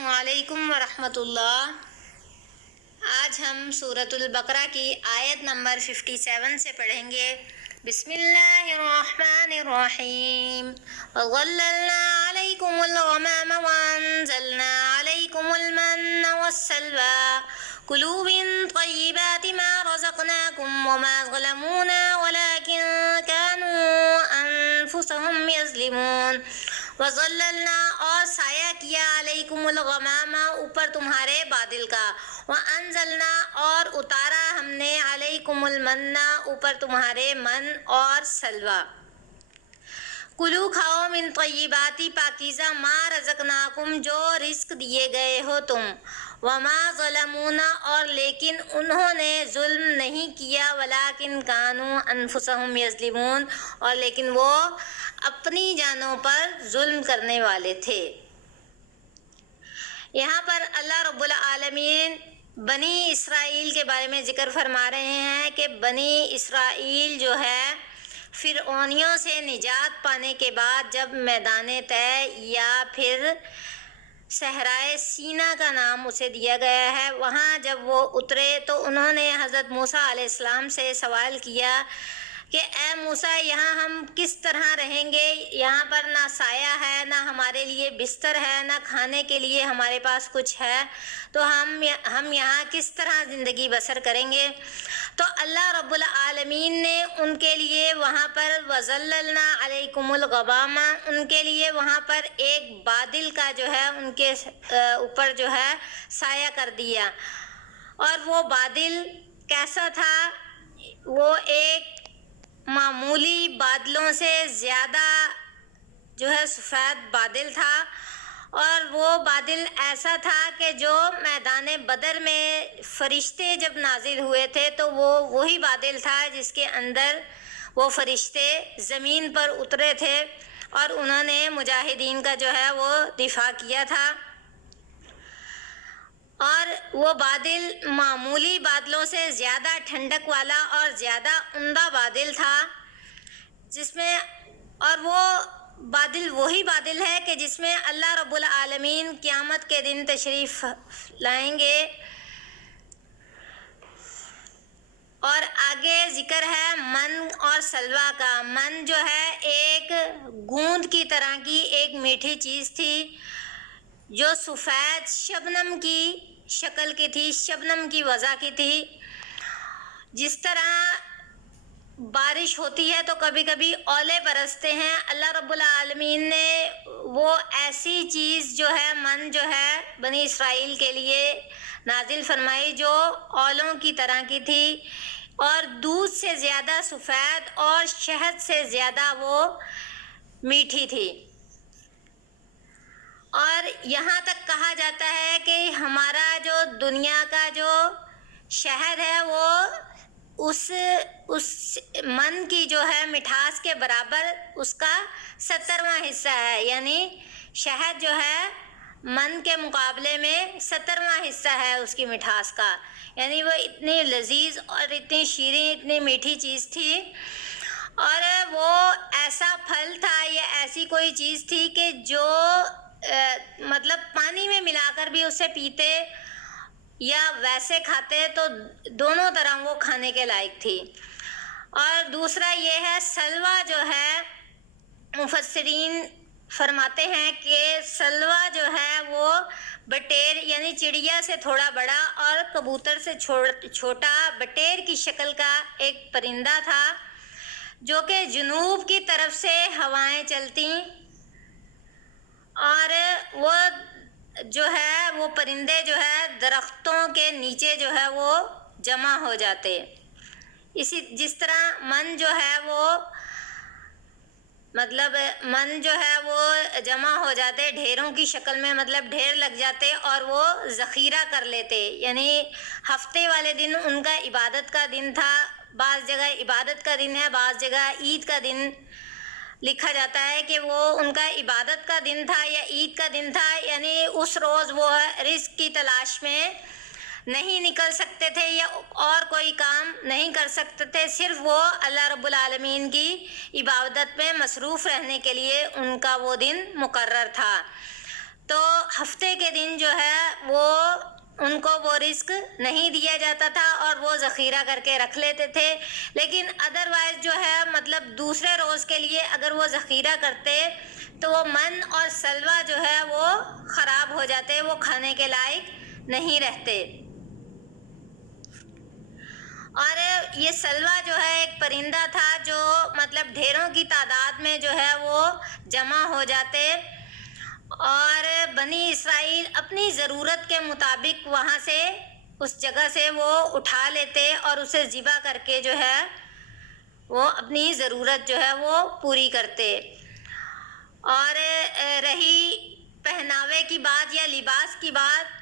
السلام علیکم ورحمۃ اللہ۔ آج ہم سورۃ البقرہ کی آیت نمبر 57 سے پڑھیں گے۔ بسم اللہ الرحمن الرحیم۔ وَظَلَّلْنَا عَلَيْكُمُ الْغَمَامَ وَأَنزَلْنَا عَلَيْكُمُ الْمَنَّ وَالسَّلْوَىٰ كُلُوا مِن طَيِّبَاتِ مَا رَزَقْنَاكُمْ وَمَا ظَلَمُونَا وَلَٰكِن كَانُوا أَنفُسَهُمْ يَظْلِمُونَ۔ وَظَلَّلْنَا اور سایہ کیا علیکم الغمام اوپر تمہارے بادل کا، وَأَنزَلْنَا اور اتارا ہم نے علیکم المن اوپر تمہارے من اور سلوہ۔ کلو کھاؤ من طیباتی پاکیزہ ما رزقناکم جو رزق دیے گئے ہو تم، وما ظلمونا اور لیکن انہوں نے ظلم نہیں کیا، ولیکن کانوا انفسہم یظلمون اور لیکن وہ اپنی جانوں پر ظلم کرنے والے تھے۔ یہاں پر اللہ رب العالمین بنی اسرائیل کے بارے میں ذکر فرما رہے ہیں کہ بنی اسرائیل جو ہے فرعونیوں سے نجات پانے کے بعد جب میدان طے یا پھر صحرائے سینا کا نام اسے دیا گیا ہے، وہاں جب وہ اترے تو انہوں نے حضرت موسیٰ علیہ السلام سے سوال کیا کہ اے موسیٰ یہاں ہم کس طرح رہیں گے؟ یہاں پر نہ سایہ ہے، نہ ہمارے لیے بستر ہے، نہ کھانے کے لیے ہمارے پاس کچھ ہے، تو ہم یہاں کس طرح زندگی بسر کریں گے؟ تو اللہ رب العالمین نے ان کے لیے وہاں پر وَظَلَّلْنَا عَلَيْكُمُ الْغَمَامَ ان کے لیے وہاں پر ایک بادل کا جو ہے ان کے اوپر جو ہے سایہ کر دیا۔ اور وہ بادل کیسا تھا؟ وہ ایک معمولی بادلوں سے زیادہ جو ہے سفید بادل تھا، اور وہ بادل ایسا تھا کہ جو میدان بدر میں فرشتے جب نازل ہوئے تھے تو وہ وہی بادل تھا جس کے اندر وہ فرشتے زمین پر اترے تھے اور انہوں نے مجاہدین کا جو ہے وہ دفاع کیا تھا۔ اور وہ بادل معمولی بادلوں سے زیادہ ٹھنڈک والا اور زیادہ عمدہ بادل تھا، جس میں اور وہ بادل وہی بادل ہے کہ جس میں اللہ رب العالمین قیامت کے دن تشریف لائیں گے۔ اور آگے ذکر ہے من اور سلوہ کا۔ من جو ہے ایک گوند کی طرح کی ایک میٹھی چیز تھی جو سفید شبنم کی شکل کی تھی، شبنم کی وضع کی تھی۔ جس طرح بارش ہوتی ہے تو کبھی کبھی اولے برستے ہیں، اللہ رب العالمین نے وہ ایسی چیز جو ہے من جو ہے بنی اسرائیل کے لیے نازل فرمائی جو اولوں کی طرح کی تھی اور دودھ سے زیادہ سفید اور شہد سے زیادہ وہ میٹھی تھی۔ اور یہاں تک کہا جاتا ہے کہ ہمارا جو دنیا کا جو شہد ہے وہ اس من کی جو ہے مٹھاس کے برابر اس کا 70واں حصہ ہے، یعنی شہد جو ہے من کے مقابلے میں 70واں حصہ ہے اس کی مٹھاس کا، یعنی وہ اتنی لذیذ اور اتنی شیریں اتنی میٹھی چیز تھی۔ اور وہ ایسا پھل تھا یا ایسی کوئی چیز تھی کہ جو مطلب پانی میں ملا کر بھی اسے پیتے یا ویسے کھاتے تو دونوں طرح وہ کھانے کے لائق تھی۔ اور دوسرا یہ ہے سلوہ جو ہے، مفسرین فرماتے ہیں کہ سلوہ جو ہے وہ بٹیر یعنی چڑیا سے تھوڑا بڑا اور کبوتر سے چھوٹا بٹیر کی شکل کا ایک پرندہ تھا جو کہ جنوب کی طرف سے ہوائیں چلتی اور وہ جو ہے وہ پرندے جو ہے درختوں کے نیچے جو ہے وہ جمع ہو جاتے۔ جس طرح من جو ہے وہ مطلب من جو ہے وہ جمع ہو جاتے ڈھیروں کی شکل میں، مطلب ڈھیر لگ جاتے اور وہ ذخیرہ کر لیتے، یعنی ہفتے والے دن ان کا عبادت کا دن تھا۔ بعض جگہ عبادت کا دن ہے، بعض جگہ عید کا دن لکھا جاتا ہے کہ وہ ان کا عبادت کا دن تھا یا عید کا دن تھا، یعنی اس روز وہ رزق کی تلاش میں نہیں نکل سکتے تھے یا اور کوئی کام نہیں کر سکتے تھے، صرف وہ اللہ رب العالمین کی عبادت میں مصروف رہنے کے لیے ان کا وہ دن مقرر تھا۔ تو ہفتے کے دن جو ہے وہ ان کو وہ رزق نہیں دیا جاتا تھا اور وہ ذخیرہ کر کے رکھ لیتے تھے، لیکن ادروائز جو ہے مطلب دوسرے روز کے لیے اگر وہ ذخیرہ کرتے تو وہ من اور سلوہ جو ہے وہ خراب ہو جاتے، وہ کھانے کے لائق نہیں رہتے۔ اور یہ سلوہ جو ہے ایک پرندہ تھا جو مطلب ڈھیروں کی تعداد میں جو ہے وہ جمع ہو جاتے، اور بنی اسرائیل اپنی ضرورت کے مطابق وہاں سے اس جگہ سے وہ اٹھا لیتے اور اسے ذبح کر کے جو ہے وہ اپنی ضرورت جو ہے وہ پوری کرتے۔ اور رہی پہناوے کی بات یا لباس کی بات،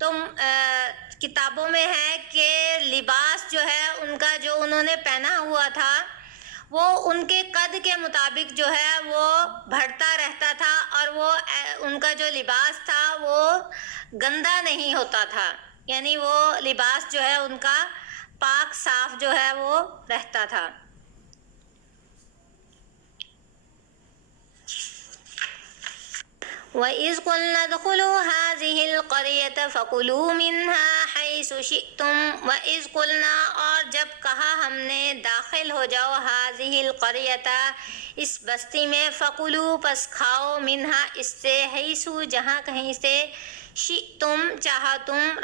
تو کتابوں میں ہے کہ لباس جو ہے ان کا جو انہوں نے پہنا ہوا تھا وہ ان کے قد کے مطابق جو ہے وہ بڑھتا رہتا تھا، اور وہ ان کا جو لباس تھا وہ گندا نہیں ہوتا تھا، یعنی وہ لباس جو ہے ان کا پاک صاف جو ہے وہ رہتا تھا۔ وَإِذْ قُلْنَا ادْخُلُوا هَٰذِهِ الْقَرْيَةَ فَكُلُوا مِنْهَا حَيْثُ شِئْتُمْ وَإِذْ قُلْنَا اور جب کہا ہم نے داخل ہو جاؤ هَٰذِهِ الْقَرْيَةَ اس بستی میں، فَكُلُوا پس کھاؤ مِنْهَا اس سے، حیث جہاں کہیں سے، شِئْتُم چاہا تم،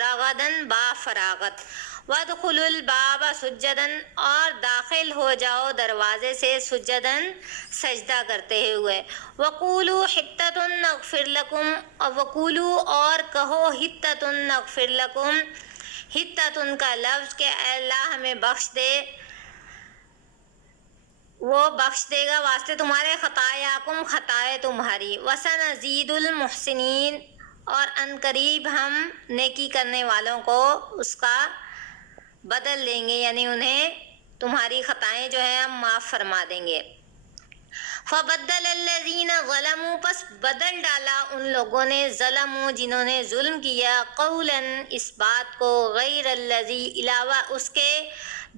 راغداً با فراغت، وَادْخُلُوا الْبَابَ سُجَّدًا اور داخل ہو جاؤ دروازے سے، سجداً سجدہ کرتے ہوئے، وَقُولُوا حِطَّةٌ نَغْفِرْ لَكُمْ وَقُولُوا اور کہو حِطَّةٌ نَغْفِرْ لَكُمْ، حِطَّةٌ کا لفظ کہ اے اللہ ہمیں بخش دے، وہ بخش دے گا واسطے تمہارے، خطایاکم خطائے تمہاری، وَسَنَزِيدُ الْمُحْسِنِينَ اور ان قریب ہم نیکی کرنے والوں کو اس کا بدل دیں گے، یعنی انہیں تمہاری خطائیں جو ہیں ہم معاف فرما دیں گے۔ فَبَدَّلَ الَّذِينَ ظَلَمُوا پس بدل ڈالا ان لوگوں نے، ظلموا جنہوں نے ظلم کیا، قولاً اس بات کو، غیر الذی علاوہ اس کے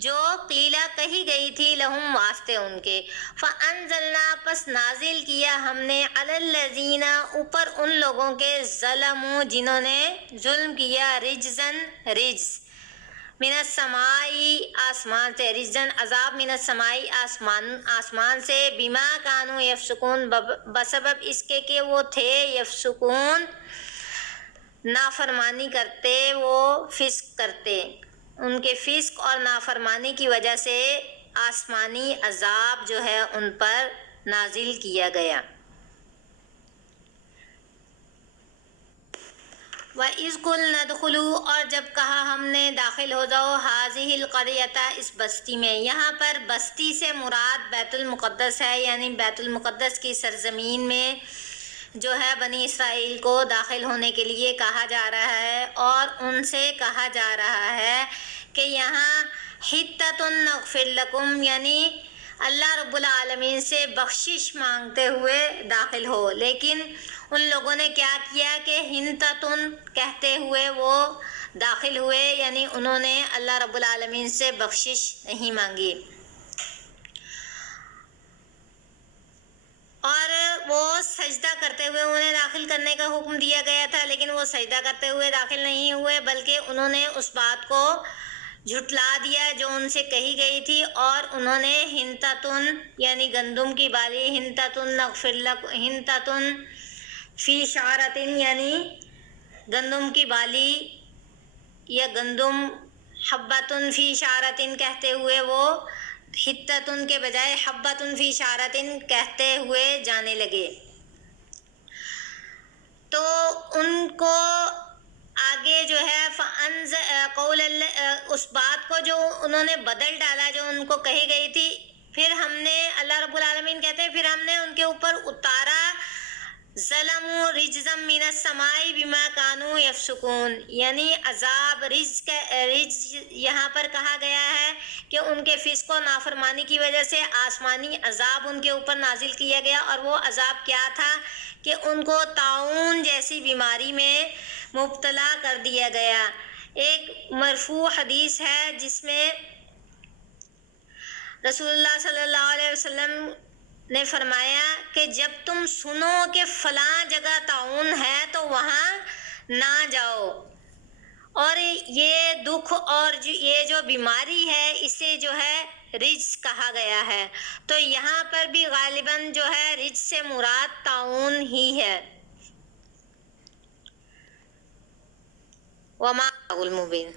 جو قیلا کہی گئی تھی، لہم واسطے ان کے، فَأَنزَلْنَا پس نازل کیا ہم نے، عَلَى الَّذِينَ اوپر ان لوگوں کے، ظلموا جنہوں نے ظلم کیا، رجزاً رجز، من السماء آسمان سے، رجزاً عذاب، من السماء آسمان سے، بما کانوا یفسقون بسبب اس کے کہ وہ تھے، یفسقون نافرمانی کرتے، وہ فسق کرتے، ان کے فسق اور نافرمانی کی وجہ سے آسمانی عذاب جو ہے ان پر نازل کیا گیا۔ وَإِذْ قُلْنَا ادْخُلُوا اور جب کہا ہم نے داخل ہو جاؤ، هَٰذِهِ الْقَرْيَةَ اس بستی میں، یہاں پر بستی سے مراد بیت المقدس ہے، یعنی بیت المقدس کی سرزمین میں جو ہے بنی اسرائیل کو داخل ہونے کے لیے کہا جا رہا ہے، اور ان سے کہا جا رہا ہے کہ یہاں حِطَّةٌ نَغْفِرْ لَكُمْ یعنی اللہ رب العالمین سے بخشش مانگتے ہوئے داخل ہو، لیکن ان لوگوں نے کیا کیا کہ حِنطَةٌ کہتے ہوئے وہ داخل ہوئے، یعنی انہوں نے اللہ رب العالمین سے بخشش نہیں مانگی، اور وہ سجدہ کرتے ہوئے انہیں داخل کرنے کا حکم دیا گیا تھا، لیکن وہ سجدہ کرتے ہوئے داخل نہیں ہوئے، بلکہ انہوں نے اس بات کو جھٹلا دیا جو ان سے کہی گئی تھی، اور انہوں نے حِنطَةٌ یعنی گندم کی بالی، حِنطَةٌ نغفر لکم، حِنطَةٌ فی شعرۃ یعنی گندم کی بالی یا گندم، حبۃ فی شعرۃ کہتے ہوئے وہ حِطَّةٌ کے بجائے حبۃ فی شعرۃ کہتے ہوئے جانے لگے۔ تو ان کو آگے جو ہے اس بات کو جو انہوں نے بدل ڈالا جو ان کو کہی گئی تھی، پھر ہم نے، اللہ رب العالمین کہتے ہیں، پھر ہم نے ان کے اوپر اتارا ظلموا رجزا من السماء بما كانوا يفسقون یعنی عذاب، رجز یہاں پر کہا گیا ہے کہ ان کے فسق و نافرمانی کی وجہ سے آسمانی عذاب ان کے اوپر نازل کیا گیا، اور وہ عذاب کیا تھا کہ ان کو طاعون جیسی بیماری میں مبتلا کر دیا گیا۔ ایک مرفوع حدیث ہے جس میں رسول اللہ صلی اللہ علیہ وسلم نے فرمایا کہ جب تم سنو کہ فلاں جگہ طاعون ہے تو وہاں نہ جاؤ، اور یہ دکھ اور یہ جو بیماری ہے اسے جو ہے رجس کہا گیا ہے، تو یہاں پر بھی غالباً جو ہے رجس سے مراد طاعون ہی ہے۔ وما المبین۔